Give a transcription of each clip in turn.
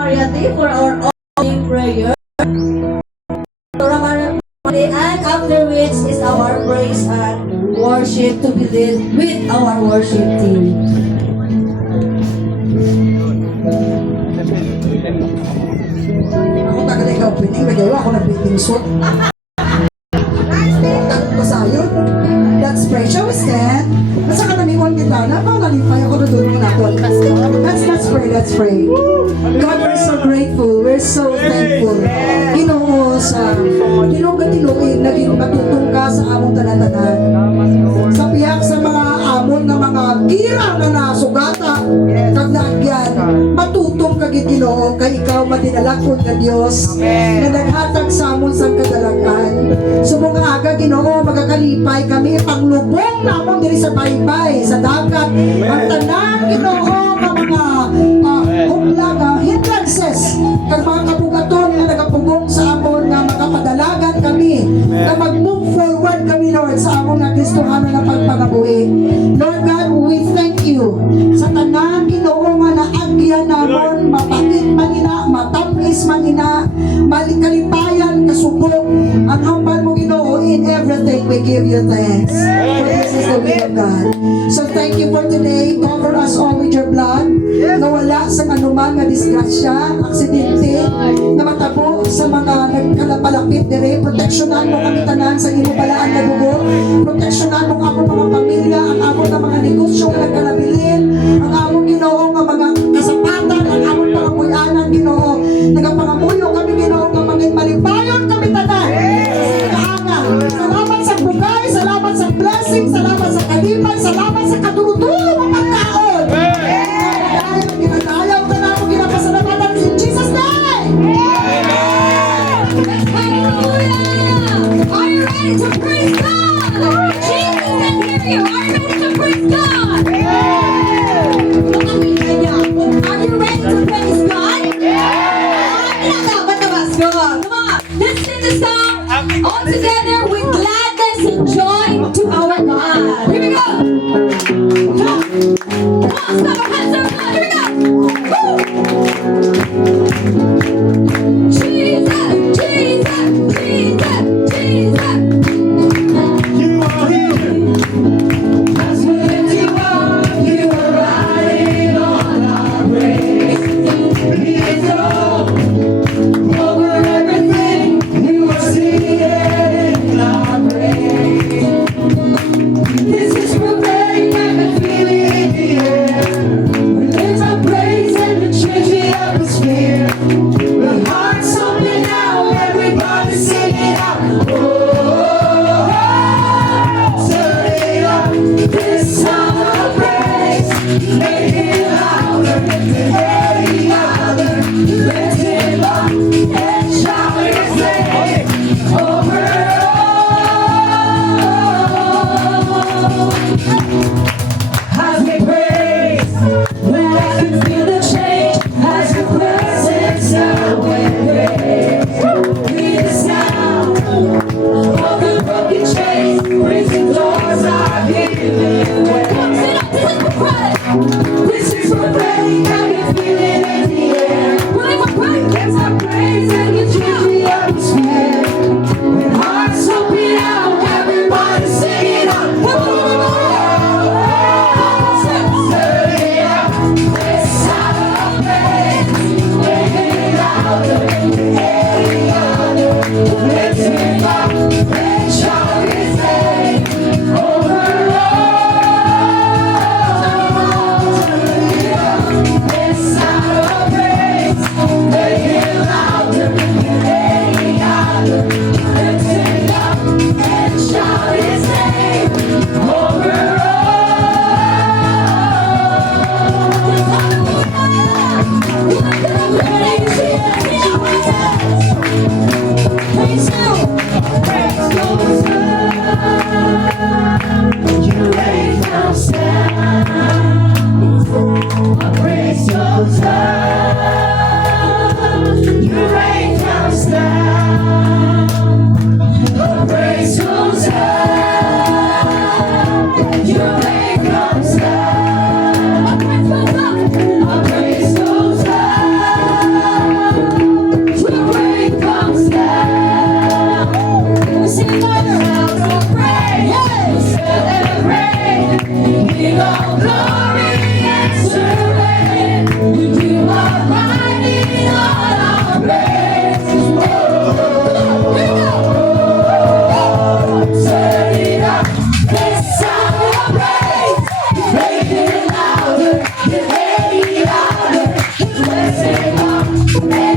Mariate for our opening prayer. And after which is our praise and worship to be led with our worship team. Ako tagal ikaw pining, nagawa ako ng bathing suit. Tagal ko sa'yo. That's pray. Shall we stand? Masa ka namiwan kita na? Parang nalipay ako na doon mo nato. Let's pray, let's pray. God, we're so grateful. We're so thankful. Ginoo sa Ginoo ka tinuig, naging matutong ka sa among tanan-tanan. Sa piyak sa mga amon na mga girang na nasugata, kag naagyan, matutong ka Ginoo kay ikaw madinalakon nga Dios na naghatag sa amon sa kadalakan. Subong aga Ginoo magakalipay kami panglubong namon diri sa baybay sa dagat. Ang tanan Ginoo nga mga huglaga hindrances kag mga kabugaton nga nagapugong sa amon nga makapadalagan kami na mag-move forward kami Lord sa amon nga Kristohanon na pagpagabuhi. Lord God, we thank you sa tanan Ginoo nga naagyan namon mapait man ina, matamis man ina, malikalipayan kasubok ang hambal mo Ginoo. In everything we give you thanks. For this is the will of God. So thank you for today. Cover us all with your blood. Nawala sa anuman nga disgrasya, aksidente, na matabo sa mga nagkalapalapit dire. Proteksyonan mo kami tanan sa inubalaan na dugo. Proteksyonan mo ako mga pamilya, ang amon na mga negosyo nga nagkalabilin, ang amon Ginoo nga mga kasapatan, ang amon pangamuyanan Ginoo. Nagapangamuyo kami Ginoo nga mangin malipayon kami tanan. Salamat sa bugay, salamat sa blessing, salamat sa kalipay, salamat sa katulutulong ang pagkaon. Ginadayaw ka na mo, ginapasalamatan in Jesus' name! Hallelujah! Are you ready to praise God? Jesus can hear you. Are you ready to praise God? Are you ready to praise God? Come on, let's sing the song all together with gladness and joy to our God. Here we go. Come on, stop our hands up. Here we go. Woo! Jesus, Jesus, Jesus, Jesus. You are here. That's what you are. You are riding on our grace. He is all over everything. You are seated in our praise. This is prophetic. I can feel it in the air. We lift our praise and we change the atmosphere. With hearts open now, everybody sing it out. Oh, turn it up. This song of praise, make it louder, make it louder.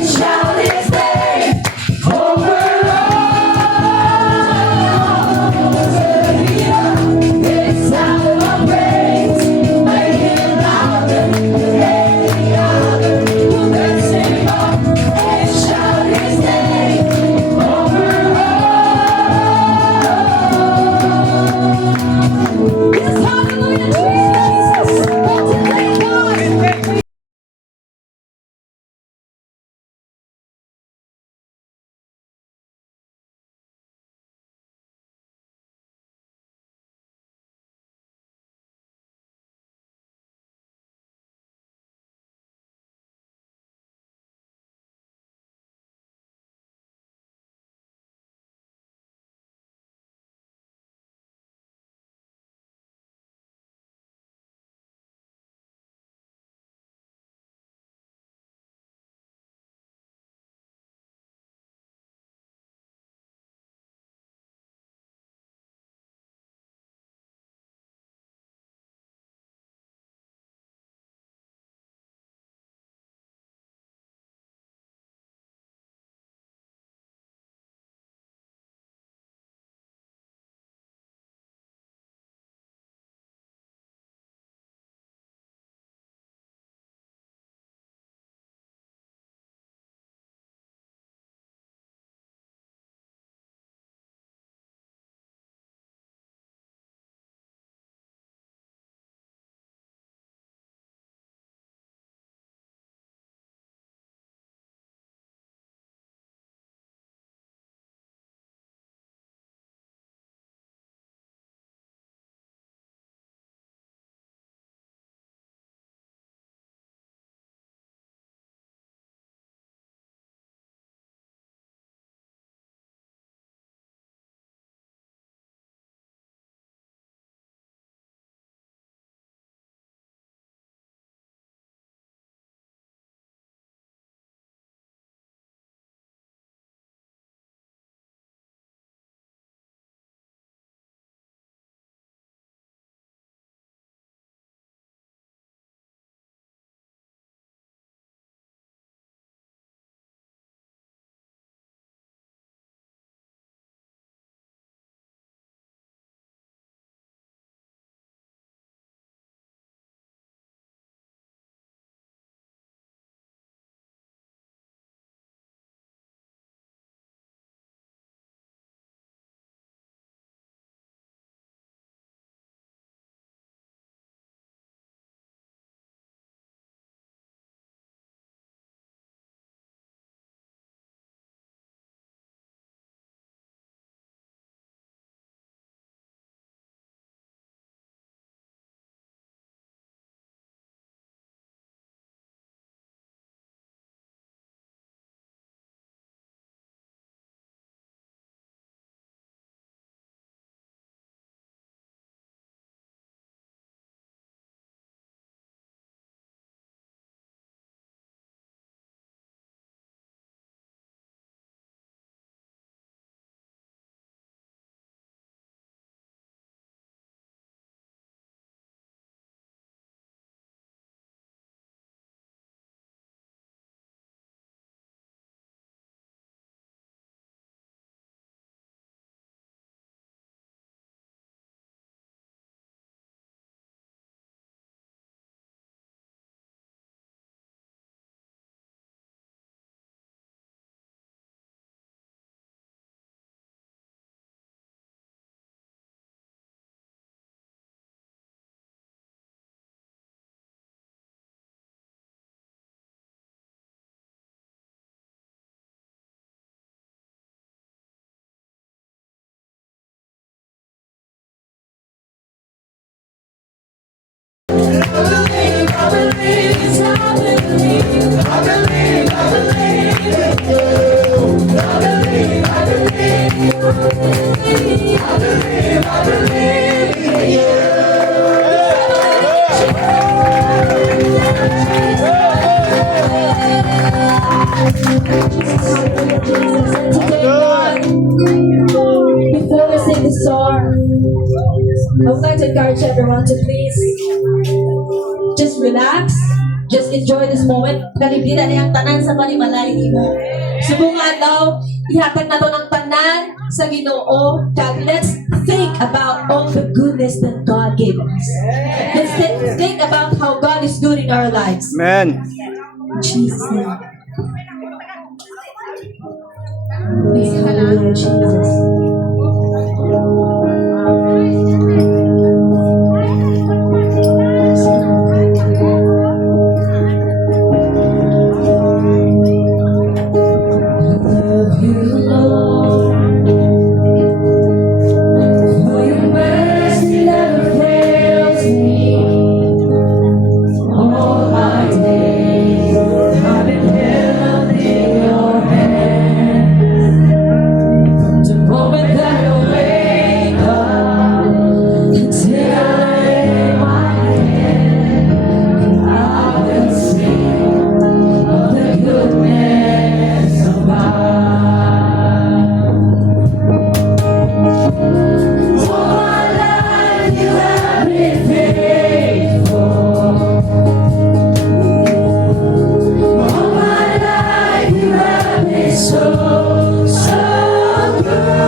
and shout His name over all. This sound of our praise, make it louder than any other. We'll dance Him up and shout His name over all. Yes, hallelujah, Jesus. Won't you thank God? Before we sing the song, I would like to encourage everyone to please just relax, just enjoy this moment. Kalibdita niyang tanan sa panimalay mo. Subungan daw, ihatag na to ng tanan sa Ginoo. God, let's think about all the goodness that God gave us. Let's think about how God is good in our lives. Amen. In Jesus' name. Hallelujah, Jesus. Love you, Lord, for your mercy never fails me. All my days I've been held in your hand. The moment that I wake up until I lay my head, I will sing of the goodness of God. All my life you have been faithful. All my life you have been so, so good.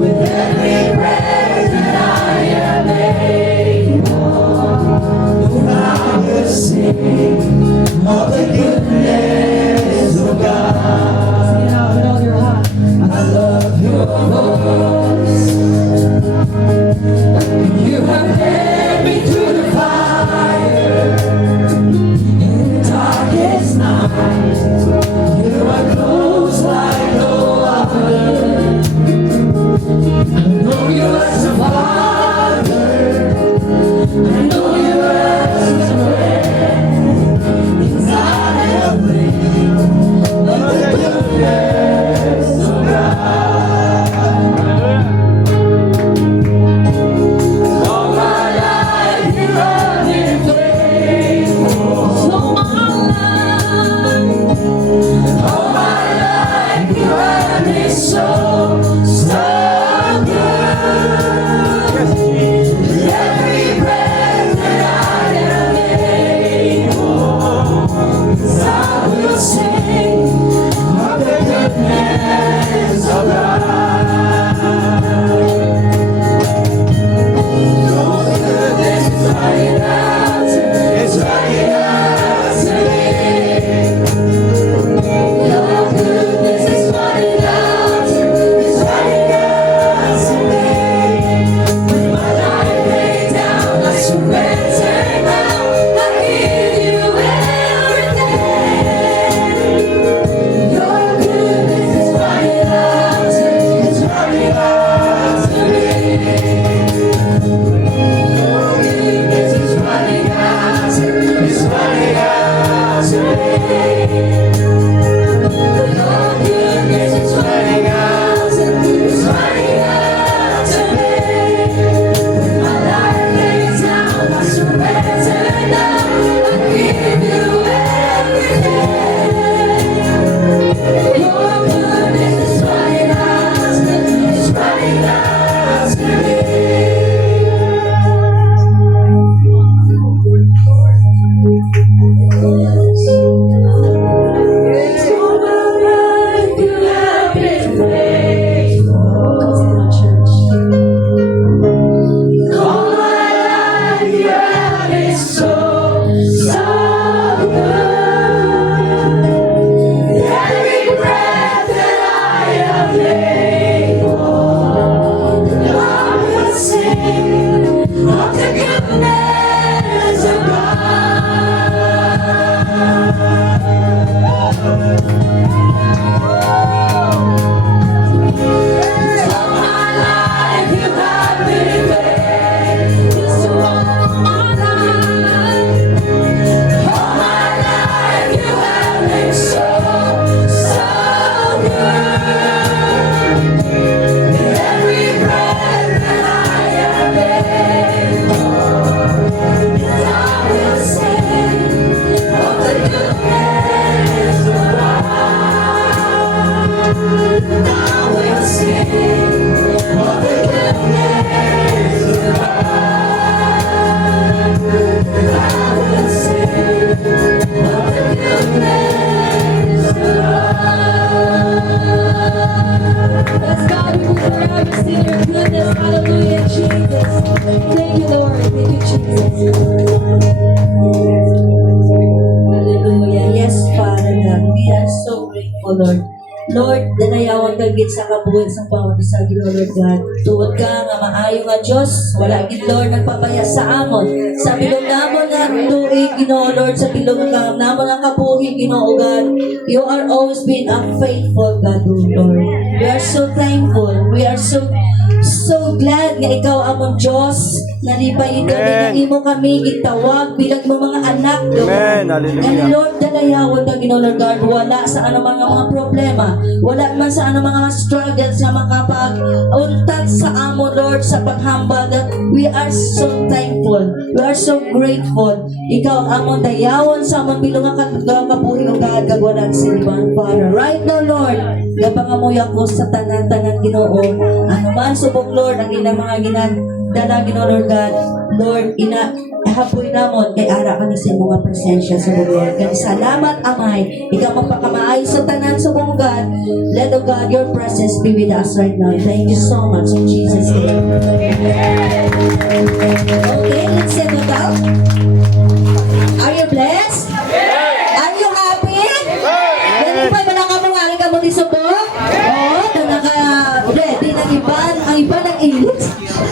With every breath that I am able, I will sing of the goodness of God. Sing it out with all your heart. I love your voice. You have led me through the fire in the darkest night. You are close like no other. I know you as a father. I know you as a friend. Inside of me, of the goodness of God. All my life you have been faithful. All my life you have been so, so good. With every breath that I am able, I will sing of the goodness of God. Your goodness is running out, it's running out to me. Your goodness is running out, it's running out to me. With my life laid down, I surrender now. I give you everything. Your goodness is running out, it's running out to me. Your goodness is running out, it's running out to me. Your goodness is running out, it's running out to me. With my life laid down, I surrender now. I give you everything. Your goodness is running out, it's running out to me. All my life you have been faithful. All my life you have been so, so good. Every breath that I am able, I will sing of the goodness of God. All my life you have been faithful. All my life you have been so, so good. With every breath that I am able, I will sing of the goodness of God. God. We are so grateful, Lord. Lord, danayawan ka gid sa kabuhi sa bawat isa, Ginoo Lord God. Tuod ka nga maayo nga Dios, wala gid Lord nagpapaya sa amon. Sa bilog namon nga tuig, Ginoo Lord, sa bilog nga namon ang kabuhi, Ginoo God. You are always been a faithful God, Lord. We are so thankful. We are so glad nga ikaw amon Dios. Nalipay ito na imo kami gitawag bilang mo mga anak, Lord. Amen. Hallelujah. And Lord, dalayawan ka, Ginoo Lord God, wala sa anumang mga problema, wala man sa anumang mga struggles na makapag-untat sa amo, Lord, sa paghamba, that we are so thankful, we are so grateful. Ikaw amon dayawan sa amon bilong nga kabuhi o kagagwanan sa Divine Father. Right now, Lord, gapangamuya ko sa tanan-tanan, Ginoo. Ano man subok, Lord, ang ilang mga ginadala, Ginoo Lord God, Lord, hapoy namon kay ara kami sa mga presensya sa Lord. Kaya salamat, Amay. Ikaw magpakamaayo sa tanan sa buong God. Let, oh God, your presence be with us right now. Thank you so much in Jesus' name. Okay, let's settle down. Are you blessed? Are you happy? Ready pa ba na kamungaling ka mo di subok? Oo, ready ng iban. Ang iba ng init.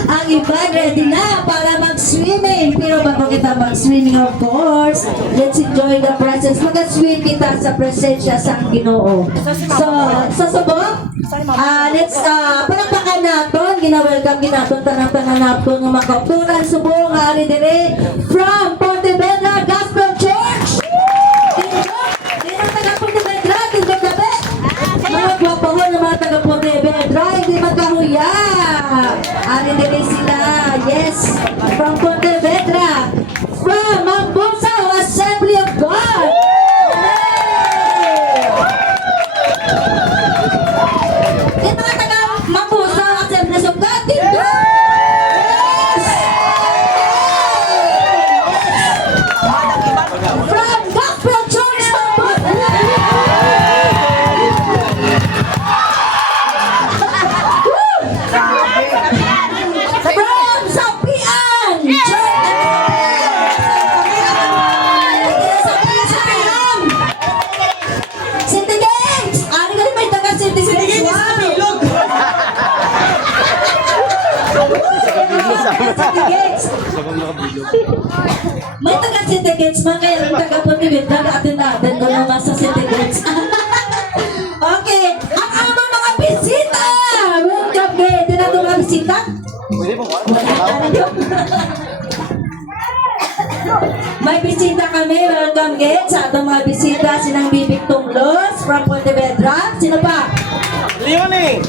Ang iba ready na para mag-swimming. Pero bago kita mag-swimming, of course, let's enjoy the presence. Mag-swim kita sa presensya sa Ginoo. So, sa subok, let's palakpakan natin. Gina-welcome ginaton tanang-tanang natin ng mga kauturan subok nga ari dire from Pontevedra Gospel Church. Dino taga Pontevedra, dino gabi. Mga gwapahon ng mga taga Pontevedra, hindi magkahuya. Ari dire sila. Yes, from Pontevedra, from Mambusao Assembly of God. Yung mga taga Mambusao Assembly of God, dito. Yes! From Gospel Church, from Sapian City Games! Ano ka rin may taga City Games? City Games! May taga City Games man, kaya ang taga Pontevedra atin natin ko naman sa City Games. Okay, ang amang mga bisita! Welcome, gay! Di na ito mga bisita? May bisita kami, welcome guys sa atong mga bisita, sinang Bibig Tunglos from Pontevedra. Sino pa? Leonie!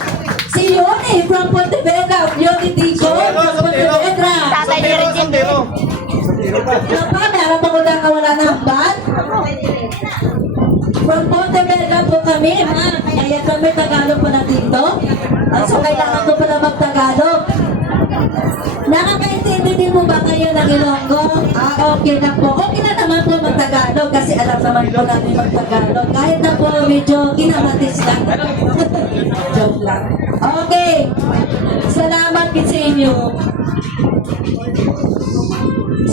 Si Leonie from Pontevedra, Leonie Tico from Pontevedra. Tatay ni Regine. Sino pa? Meron pa ko lang wala ng band? From Pontevedra po kami, ma'am. Kaya kami Tagalog po na dito. So kailangan ko pala mag-Tagalog. Nakakaintindi din mo ba kayo ng Ilonggo? Okay na po. Okay na naman po mag-Tagalog kasi alam naman po natin mag-Tagalog. Kahit na po medyo kinamatis lang. Joke lang. Okay. Salamat sa inyo.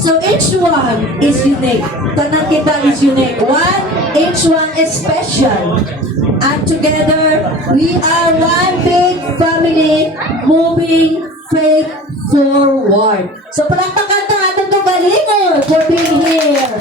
So each one is unique. Tanan kita is unique. Each one is special. And together, we are one big family moving faith forward. So palakpakan natin itong galingon for being here.